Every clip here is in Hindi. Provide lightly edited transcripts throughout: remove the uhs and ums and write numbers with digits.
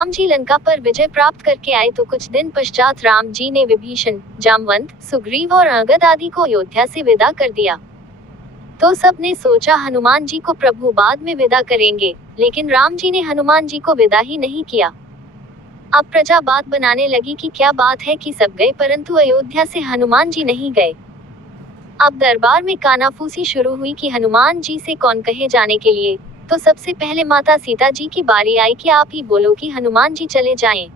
राम जी लंका पर विजय प्राप्त करके आए तो कुछ दिन पश्चात राम जी ने विभीषण, जामवंत, सुग्रीव और अंगद आदि को अयोध्या से विदा कर दिया। तो सबने सोचा हनुमान जी को प्रभु बाद में विदा करेंगे, लेकिन राम जी ने हनुमान जी को विदा ही नहीं किया। अब प्रजा बात बनाने लगी कि क्या बात है कि सब गए परंतु अयोध्या से हनुमान जी नहीं गए। अब दरबार में कानाफूसी शुरू हुई कि हनुमान जी से कौन कहे जाने के लिए। तो सबसे पहले माता सीता जी की बारी आई कि आप ही बोलो कि हनुमान जी चले जाएं।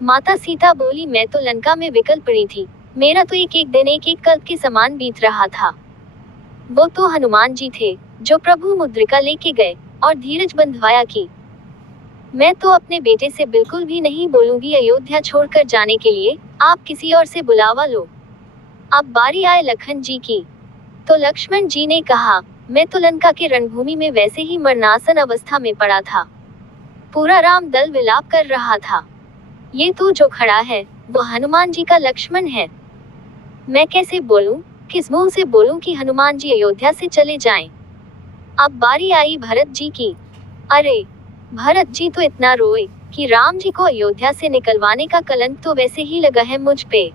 माता सीता बोली, मैं तो लंका में विकल पड़ी थी, मेरा तो एक एक दिन एक एक कल्प के समान बीत रहा था। वो तो हनुमान जी थे जो प्रभु मुद्रिका लेके गए और धीरज बंधवाया की। मैं तो अपने बेटे से बिल्कुल भी नहीं बोलूंगी अयोध्या छोड़कर जाने के लिए, आप किसी और से बुलावा लो। अब बारी आए लखन जी की। तो लक्ष्मण जी ने कहा, मैं तो लंका के रणभूमि में वैसे ही मरणासन अवस्था में पड़ा था, पूरा राम दल विलाप कर रहा था। ये तो जो खड़ा है वो हनुमान जी का लक्ष्मण है। मैं कैसे बोलूं, किस मुंह से बोलूं कि हनुमान जी अयोध्या से चले जाएं। अब बारी आई भरत जी की। अरे भरत जी तो इतना रोए कि राम जी को अयोध्या से निकलवाने का कलंक तो वैसे ही लगा है मुझ पे,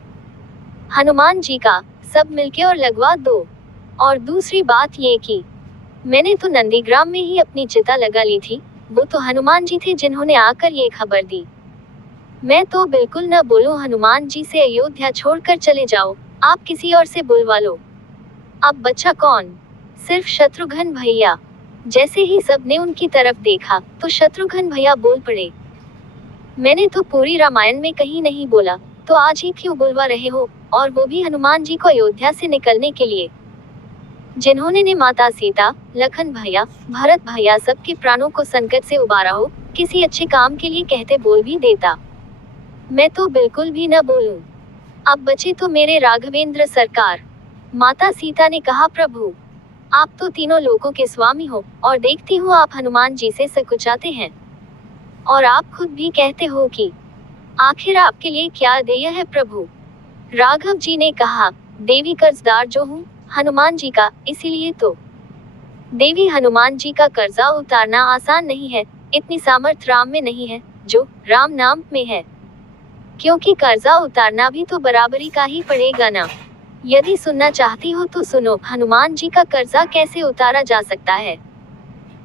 हनुमान जी का सब मिलके और लगवा दो। और दूसरी बात ये कि मैंने तो नंदीग्राम में ही अपनी चिता लगा ली थी, वो तो हनुमान जी थे जिन्होंने आकर ये खबर दी। मैं तो बिल्कुल न बोलूं हनुमान जी से अयोध्या छोड़कर चले जाओ, आप किसी और से बुलवा लो। अब बचा कौन, सिर्फ शत्रुघ्न भैया। जैसे ही सबने उनकी तरफ देखा तो शत्रुघ्न भैया बोल पड़े, मैंने तो पूरी रामायण में कहीं नहीं बोला, तो आज ही क्यों बुलवा रहे हो, और वो भी हनुमान जी को अयोध्या से निकलने के लिए, जिन्होंने ने माता सीता, लखन भैया, भरत भैया सबके प्राणों को संकट से उबारा हो, किसी अच्छे काम के लिए कहते बोल भी देता। मैं तो बिल्कुल भी न बोलूं। अब बचे तो मेरे राघवेंद्र सरकार। माता सीता ने कहा, प्रभु आप तो तीनों लोकों के स्वामी हो, और देखती हूँ आप हनुमान जी से सकुचाते हैं, और आप खुद भी कहते हो कि आखिर आपके लिए क्या देय है प्रभु। राघव जी ने कहा, देवी कर्जदार जो हूँ हनुमान जी का, इसीलिए तो देवी हनुमान जी का कर्जा उतारना आसान नहीं है, इतनी सामर्थ राम में नहीं है जो राम नाम में है, क्योंकि कर्जा उतारना भी तो बराबरी का ही पड़ेगा ना। यदि सुनना चाहती हो तो सुनो, हनुमान जी का कर्जा कैसे उतारा जा सकता है।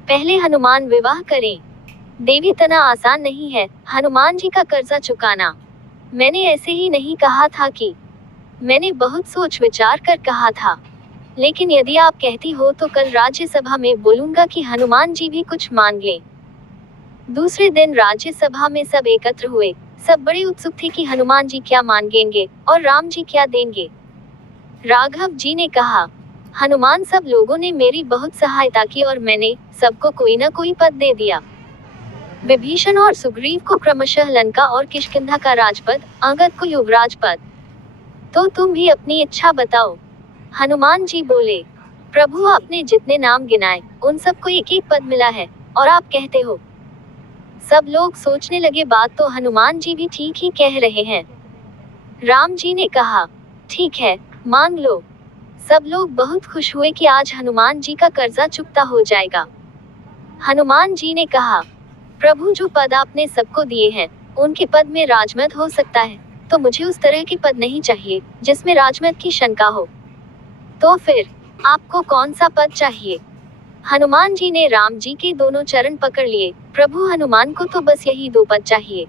पहले हनुमान विवाह करें, देवी तना आसान नहीं है हनुमान जी का कर्जा चुकाना। मैंने ऐसे ही नहीं कहा था कि, मैंने बहुत सोच विचार कर कहा था, लेकिन यदि आप कहती हो तो कल राज्यसभा में बोलूंगा कि हनुमान जी भी कुछ मांग लें। दूसरे दिन राज्यसभा में सब एकत्र हुए, सब बड़े उत्सुक थे कि हनुमान जी क्या मांगेंगे और राम जी क्या देंगे। राघव जी ने कहा, हनुमान सब लोगों ने मेरी बहुत सहायता की और मैंने सबको कोई न कोई पद दे दिया। विभीषण और सुग्रीव को क्रमशः लंका और किष्किंधा का राजपद, अंगद को युवराज पद। तो तुम भी अपनी इच्छा बताओ। हनुमान जी बोले, प्रभु आपने जितने नाम गिनाए उन सबको एक एक पद मिला है, और आप कहते हो। सब लोग सोचने लगे, बात तो हनुमान जी भी ठीक ही कह रहे हैं। राम जी ने कहा, ठीक है मांग लो। सब लोग बहुत खुश हुए कि आज हनुमान जी का कर्जा चुकता हो जाएगा। हनुमान जी ने कहा, प्रभु जो पद आपने सबको दिए हैं उनके पद में राजमद हो सकता है, तो मुझे उस तरह के पद नहीं चाहिए जिसमें राजमद की शंका हो। तो फिर आपको कौन सा पद चाहिए। हनुमान जी ने राम जी के दोनों चरण पकड़ लिए, प्रभु हनुमान को तो बस यही दो पद चाहिए।